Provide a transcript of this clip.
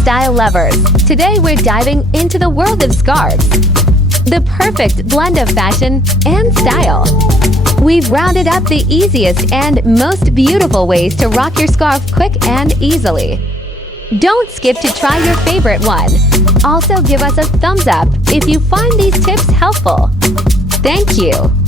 style lovers, today we're diving into the world of scarves. The perfect blend of fashion and style. We've rounded up the easiest and most beautiful ways to rock your scarf quick and easily. Don't skip to try your favorite one. Also give us a thumbs up if you find these tips helpful. Thank you.